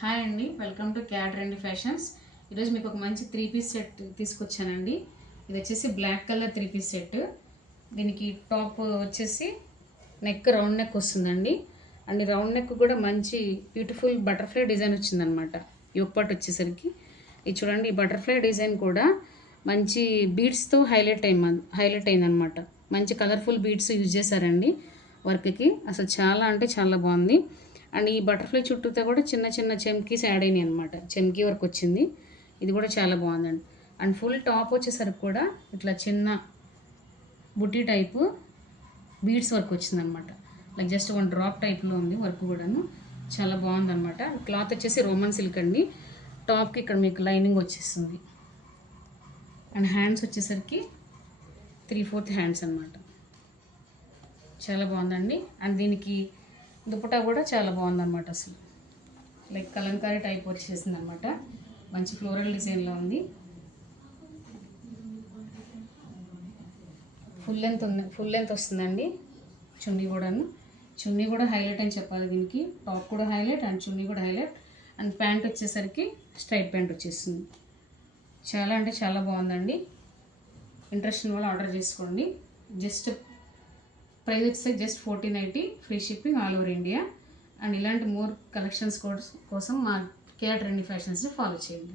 Hi అండి, welcome to cat trendy fashions. ఈరోజు మీకు ఒక మంచి 3 పీస్ సెట్ తీసుకొచ్చానండి. ఇది వచ్చేసి బ్లాక్ కలర్ 3 పీస్ సెట్. దీనికి టాప్ వచ్చేసి నెక్ రౌండ్ నెక్ వస్తుందండి. అండ్ రౌండ్ నెక్ కూడా మంచి బ్యూటిఫుల్ బటర్ఫ్లై డిజైన్ వచ్చిందనమాట. యోక్ పార్ట్ వచ్చేసరికి ఇది చూడండి, ఈ బటర్ఫ్లై డిజైన్ కూడా మంచి బీడ్స్తో హైలైట్ అయిందనమాట. మంచి కలర్ఫుల్ బీడ్స్ యూజ్ చేశారండి వర్క్కి. అసలు చాలా అంటే చాలా బాగుంది. అండ్ ఈ బటర్ఫ్లై చుట్టూతో కూడా చిన్న చిన్న చెమ్కీస్ యాడ్ అయినాయి అనమాట. చెమ్కీ వర్క్ వచ్చింది. ఇది కూడా చాలా బాగుందండి. అండ్ ఫుల్ టాప్ వచ్చేసరికి కూడా ఇట్లా చిన్న బుట్టి టైపు బీడ్స్ వర్క్ వచ్చిందనమాట. లైక్ జస్ట్ వన్ డ్రాప్ టైప్లో ఉంది వర్క్ కూడాను. చాలా బాగుందనమాట. క్లాత్ వచ్చేసి రోమన్ సిల్క్ అండి. టాప్కి ఇక్కడ మీకు లైనింగ్ వచ్చేస్తుంది. అండ్ హ్యాండ్స్ వచ్చేసరికి 3/4 హ్యాండ్స్ అనమాట. చాలా బాగుందండి. అండ్ దీనికి దుపట్టా కూడా చాలా బాగుందన్నమాట. అసలు లైక్ కలంకారీ టైప్ వచ్చేసింది అనమాట. మంచి ఫ్లోరల్ డిజైన్లో ఉంది. ఫుల్ లెంత్ వస్తుందండి. చున్నీ కూడా హైలైట్ అని చెప్పాలి. దీనికి టాప్ కూడా హైలైట్ అండ్ చున్నీ కూడా హైలైట్. అండ్ ప్యాంట్ వచ్చేసరికి స్ట్రైట్ ప్యాంట్ వచ్చేస్తుంది. చాలా అంటే చాలా బాగుందండి. ఇంట్రెస్ట్ ఉన్న వాళ్ళు ఆర్డర్ చేసుకోండి. జస్ట్ ప్రైస్ వచ్చేసి just 1490, free shipping all over India. And ఇలాంటి మోర్ కలెక్షన్స్ కోసం మా క్యాట్ ట్రెండీ ఫ్యాషన్స్ని ఫాలో చేయండి.